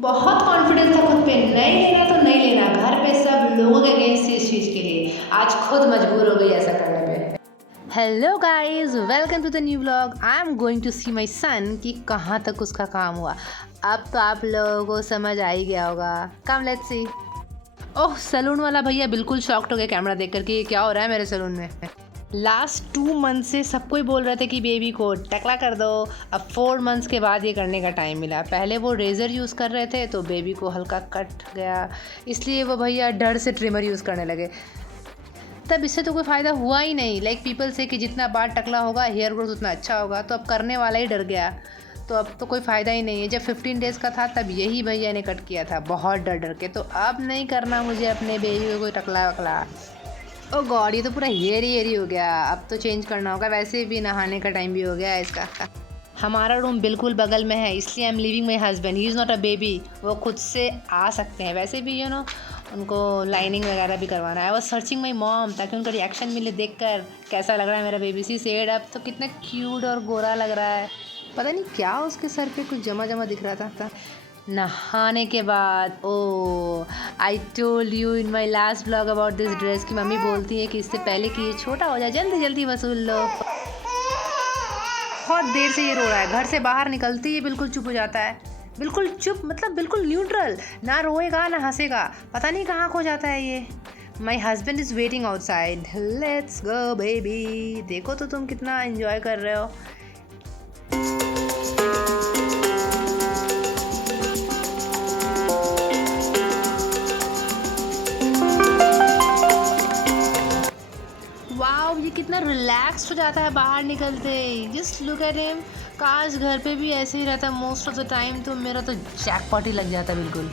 बहुत कॉन्फिडेंस था खुद पे, नहीं लेना तो नहीं लेना, घर पे सब लोगों के अगेंस्ट इस चीज़ के लिए, आज खुद मजबूर हो गई ऐसा करने पे। Hello guys, welcome to the new vlog. I am going to see my son कि कहाँ तक उसका काम हुआ। अब तो आप लोगों को समझ आ ही गया होगा। Come let's see. Oh, salon वाला भैया बिल्कुल शॉक्ड हो गया कैमरा देख कर कि ये क्या हो रहा है मेरे सैलून में। लास्ट 2 मंथ से सबको ही बोल रहे थे कि बेबी को टकला कर दो। अब 4 मंथ्स के बाद ये करने का टाइम मिला। पहले वो रेज़र यूज़ कर रहे थे तो बेबी को हल्का कट गया, इसलिए वो भैया डर से ट्रिमर यूज़ करने लगे। तब इससे तो कोई फ़ायदा हुआ ही नहीं। लाइक पीपल से कि जितना बाल टकला होगा हेयर ग्रोथ उतना अच्छा होगा, तो अब करने वाला ही डर गया, तो अब तो कोई फ़ायदा ही नहीं है। जब 15 डेज़ का था तब यही भैया ने कट किया था बहुत डर डर के, तो अब नहीं करना मुझे अपने बेबी को कोई टकला वकला। ओ गॉड, ये तो पूरा हेयर ही हो गया। अब तो चेंज करना होगा, वैसे भी नहाने का टाइम भी हो गया है इसका। हमारा रूम बिल्कुल बगल में है, इसलिए I am living my husband, he is not a baby, वो खुद से आ सकते हैं। वैसे भी उनको लाइनिंग वगैरह भी करवाना है। I was searching my mom ताकि उनका रिएक्शन मिले, देख कर कैसा लग रहा है मेरा बेबी। सी सेड अब तो कितना क्यूट और गोरा लग रहा है। पता नहीं क्या उसके सर पे कुछ जमा जमा दिख रहा था। नहाने के बाद, oh I told you in my last blog about this dress कि मम्मी बोलती है कि इससे पहले कि ये छोटा हो जाए जल्दी जल्दी वसूल लो। बहुत देर से ये रो रहा है, घर से बाहर निकलते ही बिल्कुल चुप हो जाता है। बिल्कुल चुप मतलब बिल्कुल न्यूट्रल, ना रोएगा ना हंसेगा, पता नहीं कहाँ खो जाता है ये। My husband is waiting outside, let's go baby. देखो तो तुम कितना एंजॉय कर रहे हो। वाओ, ये कितना रिलैक्स्ड हो जाता है बाहर निकलते ही। Just look at him. काश घर पे भी ऐसे ही रहता मोस्ट ऑफ द टाइम, तो मेरा तो जैकपॉट ही लग जाता बिल्कुल।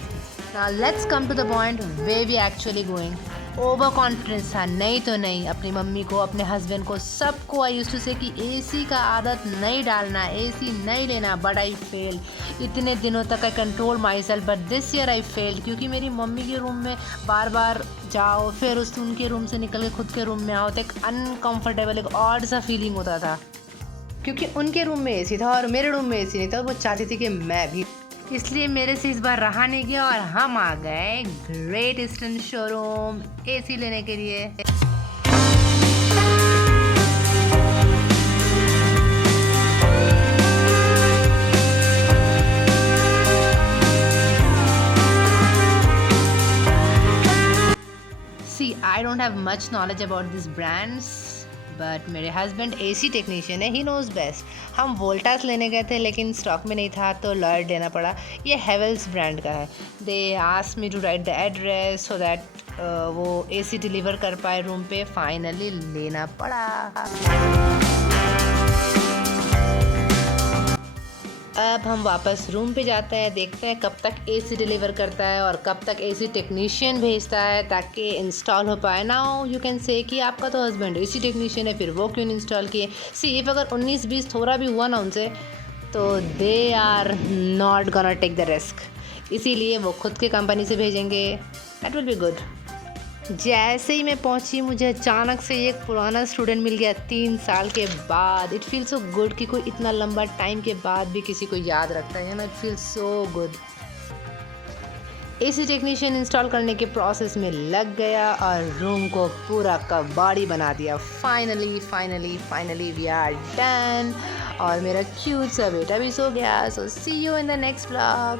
Now let's come to the point, way we actually going. Overconfidence था, नहीं तो नहीं। अपनी मम्मी को, अपने हस्बैंड को, सबको आई यूज्ड टू से कि एसी का आदत नहीं डालना, एसी नहीं लेना, बट आई फेल। इतने दिनों तक आई control my self, but this year I failed, क्योंकि मेरी मम्मी के रूम में बार बार जाओ, फिर उनके रूम से निकल के खुद के रूम में आओ, तो एक अनकम्फर्टेबल, एक ऑड सा फीलिंग होता था। क्योंकि उनके रूम में एसी था और मेरे रूम में एसी नहीं था, वो चाहती थी कि मैं भी, इसलिए मेरे से इस बार रहा नहीं गया और हम आ गए ग्रेट ईस्टर्न शोरूम एसी लेने के लिए। See I don't have much knowledge about this brands, but मेरे हस्बैंड एसी टेक्नीशियन है, ही नोज़ बेस्ट। हम वोल्टास लेने गए थे लेकिन स्टॉक में नहीं था तो लॉयड लेना पड़ा। ये हेवेल्स ब्रांड का है। They asked me to write the address so that वो एसी डिलीवर कर पाए रूम पे। फाइनली लेना पड़ा। अब हम वापस रूम पे जाते हैं, देखते हैं कब तक एसी डिलीवर करता है और कब तक एसी टेक्नीशियन भेजता है ताकि इंस्टॉल हो पाए। नाउ यू कैन से कि आपका तो हस्बैंड एसी टेक्नीशियन है, फिर वो क्यों इंस्टॉल किए। सी इफ अगर 19-20 थोड़ा भी हुआ ना उनसे, तो they are not gonna take the risk, इसीलिए वो खुद के कंपनी से भेजेंगे। That will be good. जैसे ही मैं पहुंची, मुझे अचानक से एक पुराना स्टूडेंट मिल गया 3 साल के बाद। इट फील सो गुड कि कोई इतना लंबा टाइम के बाद भी किसी को याद रखता है ना। It feel so good. AC technician install करने के प्रोसेस में लग गया और रूम को पूरा कबाड़ी बना दिया। फाइनली वी आर डन और मेरा क्यूट सा बेटा भी सो गया। So see you in the next vlog.